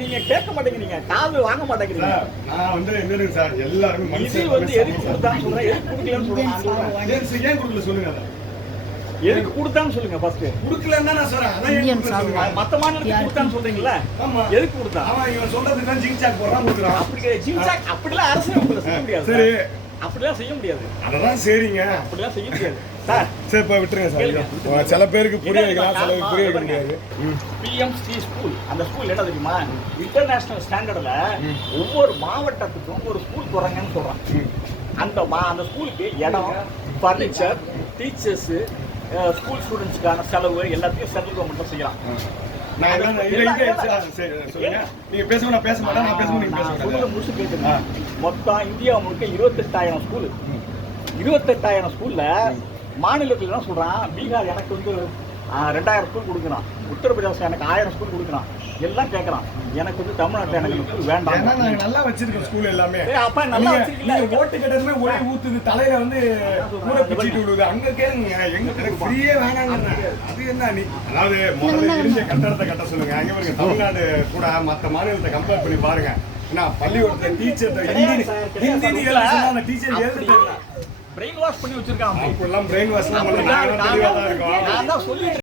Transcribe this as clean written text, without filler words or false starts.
நீங்க கேட்க மாட்டேங்கிறீங்க, காது வாங்க மாட்டேங்கிறீங்க. நான் வந்து என்ன சார் எல்லாரும் இது வந்து எதுக்கு கொடுத்தான்னு சொல்றேன், எதுக்கு கொடுக்கலன்னு சொல்றேன். ஏன் கொடுக்கல சொல்லுங்க. எதுக்கு கொடுத்தான்னு சொல்லுங்க. ஃபர்ஸ்ட் கொடுக்கலன்னா நான் சொல்றேன். அதான் மத்த மாநிலத்துக்கு கொடுத்தான்னு சொல்றீங்களா? ஆமா. எதுக்கு கொடுத்தா? அவன் இவன் சொல்றதுக்கு தான் ஜிங்சாக் போறான் கொடுக்குறான். அப்படி ஜிங்சாக் அப்படிலாம் அரசு உங்களுக்கு செய்ய முடியாது. சரி, அப்படிலாம் செய்ய முடியாது. அததான் சரிங்க. அப்படிலாம் செய்ய முடியாது சார். சரி இப்ப விட்டுருங்க சார். சில பேருக்கு புரிய வைக்கலாம், சில பேருக்கு புரிய வைக்க முடியாது. பிஎம்சி ஸ்கூல், அந்த ஸ்கூல் என்ன தெரியுமா, இன்டர்நேஷனல் ஸ்டாண்டர்ட்ல ஒவ்வொரு மாவட்டத்துக்கும் ஒரு ஸ்கூல் தொடங்கன்னு சொல்றான். அந்த ஸ்கூலுக்கு இடம், ஃபர்னிச்சர், டீச்சர்ஸ், ஸ்கூல் ஸ்டூடெண்ட்ஸ்க்கான செலவு எல்லாத்தையும் சென்ட்ரல் கவர்மெண்ட் செய்யலாம். மொத்தம் இந்தியா முழுக்க 28,000 ஸ்கூல். 28,000 ஸ்கூல்ல மாநிலத்தில் என்ன சொல்றான், பீகார் எனக்கு வந்து 2,000 ஸ்கூல் கொடுக்குறான், உத்தரப்பிரதேசம் எனக்கு 1000 ஸ்கூல் கொடுக்குறான், எல்லாம் கேட்கறான். எனக்கு வந்து தமிழ்நாட்டில் எனக்கு ஸ்கூல் வேண்டாம். நாங்க நல்லா வச்சிருக்கோம் ஸ்கூல் எல்லாமே. அப்ப நல்லா வச்சிருக்கீங்க. ஓட்டு கட்டதுமே ஒரே ஊத்துது, தலையில வந்து கூட பிச்சிட்டு விடுது. அங்க கேளுங்க, எங்க ஃப்ரீயே வேணாங்க. அது என்ன நீ, அதாவது முதல்ல இருந்த கட்டடத்தை கட்ட சொல்லுங்க. அங்க பாருங்க, தமிழ்நாடு கூட மத்த மாநிலத்தை கம்பேர் பண்ணி பாருங்க. ஏன்னா பள்ளிக்கூடத்துல டீச்சர் ஹிந்தி எழுதுனா டீச்சர் எழுதுறது பிரெயின் வாஷ் பண்ணி வச்சிருக்காங்க. அப்பெல்லாம் பிரெயின் வாஷ்லாம் பண்ணல. நாங்க தெளிவா தான் இருக்கோம். நான் தான் சொல்லி